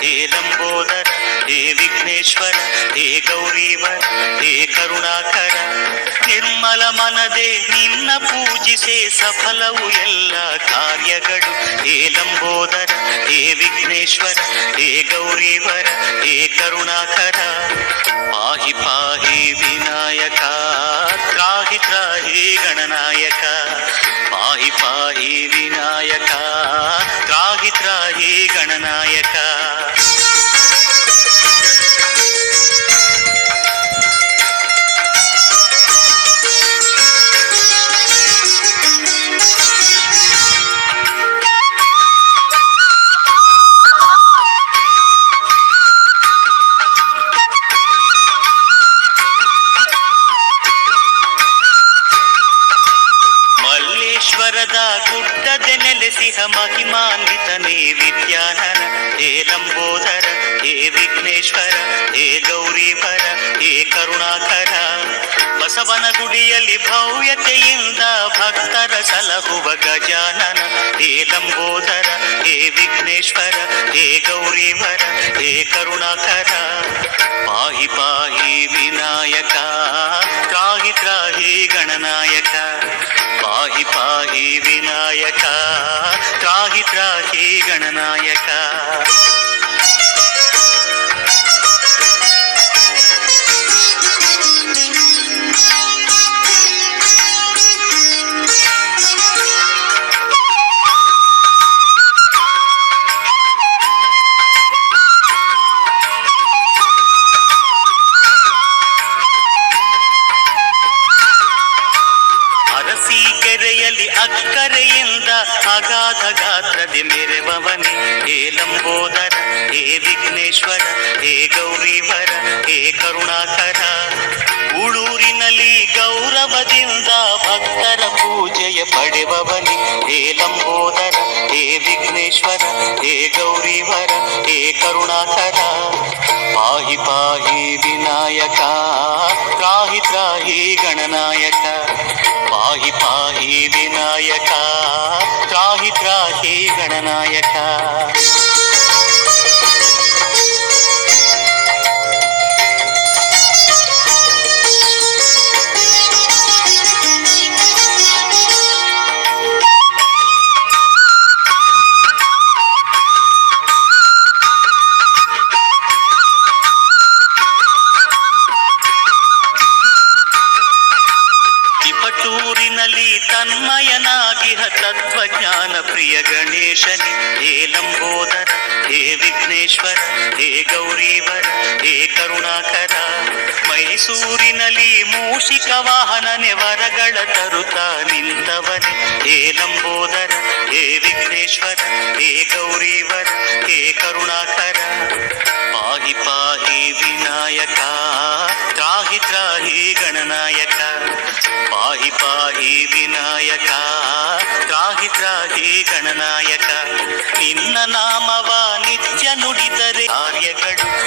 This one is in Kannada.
ಹೇ ಲಂಬೋದರ, ಹೇ ವಿಘ್ನೇಶ್ವರ, ಹೇ ಗೌರೀವರ, ಹೇ ಕರುಣಾಕರ. ನಿರ್ಮಲ ಮನದೆ ನಿನ್ನ ಪೂಜಿಸೆ ಸಫಲವು ಎಲ್ಲ ಕಾರ್ಯಗಳು. ಹೇ ಲಂಬೋದರ, ಹೇ ವಿಘ್ನೇಶ್ವರ, ಹೇ ಗೌರೀವರ, ಹೇ ಕರುಣಾಕರ. ಪಾಹಿ ಪಾಹಿ ವಿನಾಯಕ, ತ್ರಾಹಿ ತ್ರಾಹಿ ಗಣನಾಯಕ. ಪಾಹಿ ಪಾಹಿ ವಿನಾಯಕ, ತ್ರಾಹಿ ತ್ರಾಹಿ ಗಣನಾಯಕ. ಮಲ್ಲೇಶ್ವರದ ಗುಡ್ಡದೆ ನೆಲೆಸಿಹ ಮಹಿಮಾನ್ವಿತನೇ ವಿದ್ಯಾನನ. ಹೇ ಲಂಬೋದರ, ಹೇ ವಿಘ್ನೇಶ್ವರ, ಹೇ ಗೌರೀವರ, ಹೇ ಕರುಣಾಕರ. ಬಸವನ ಗುಡಿಯಲ್ಲಿ ಭವ್ಯತೆಯಿಂದ ಭಕ್ತರ ಸಲಹುವ ಗಜಾನನ. ಹೇ ಲಂಬೋದರ, ಹೇ ವಿಘ್ನೇಶ್ವರ, ಹೇ ಗೌರೀವರ, ಹೇ ಕರುಣಾಕರ. ಪಾಹಿ ಪಾಹಿ ವಿನಾಯಕ, ತ್ರಾಹಿ ತ್ರಾಹಿ ಗಣನಾಯಕ. ಪಾಹಿ ಪಾಹಿ ವಿನಾಯಕ, ತ್ರಾಹಿ ತ್ರಾಹಿ ಗಣನಾಯಕ. ಕೆರೆಯಲ್ಲಿ ಅಕ್ಕರೆಯಿಂದ ಅಗಾಧ ಗಾತ್ರದೆ ಮೆರೆವವನೇ. ಹೇ ಲಂಬೋದರ, ಹೇ ವಿಘ್ನೇಶ್ವರ, ಹೇ ಗೌರೀವರ, ಹೇ ಕರುಣಾಕರ. ಉಳೂರಿನಲ್ಲಿ ಗೌರವದಿಂದ ಭಕ್ತರ ಪೂಜೆಯ ಪಡೆವವನೇ. ಹೇ ಲಂಬೋದರ, ಹೇ ವಿಘ್ನೇಶ್ವರ, ಹೇ ಗೌರೀವರ, ಹೇ ಕರುಣಾಕರ. ಪಾಹಿ ಪಾಹಿ ವಿನಾಯಕ, ತ್ರಾಹಿ ತ್ರಾಹಿ ಗಣನಾಯಕ. ಪಾಹಿ ಪಾಹಿ ವಿನಾಯಕ, ತ್ರಾಹಿ ತ್ರಾಹಿ ಗಣನಾಯಕ. ತಿಪಟೂರಿನಲ್ಲಿ ತನ್ಮಯನಾಗಿಹ ತತ್ವಜ್ಞಾನ ಪ್ರಿಯ ಗಣೇಶನೇ. ಹೇ ಲಂಬೋದರ, ಹೇ ವಿಘ್ನೇಶ್ವರ, ಹೇ ಗೌರೀವರ, ಹೇ ಕರುಣಾಕರ. ಮೈಸೂರಿನಲ್ಲಿ ಮೂಷಿಕ ವಾಹನನೆ ವರಗಳ ತರುತ್ತಾ ನಿಂತವನೇ. ಹೇ ಲಂಬೋದರ, ಹೇ ವಿಘ್ನೇಶ್ವರ, ಹೇ ಗೌರೀವರ, ಹೇ ಕರುಣಾಕರ. ಪಾಹಿ ಪಾಹಿ ವಿನಾಯಕ, ತ್ರಾಹಿ ತ್ರಾಹಿ ಗಣನಾಯಕ. ಪಾಹಿ ಪಾಹಿ ವಿನಾಯಕ, ತ್ರಾಹಿ ತ್ರಾಹಿ ಗಣನಾಯಕ. ನಿನ್ನ ನಾಮವ ನಿತ್ಯ ನುಡಿದರೆ ಕಾರ್ಯಗಳು.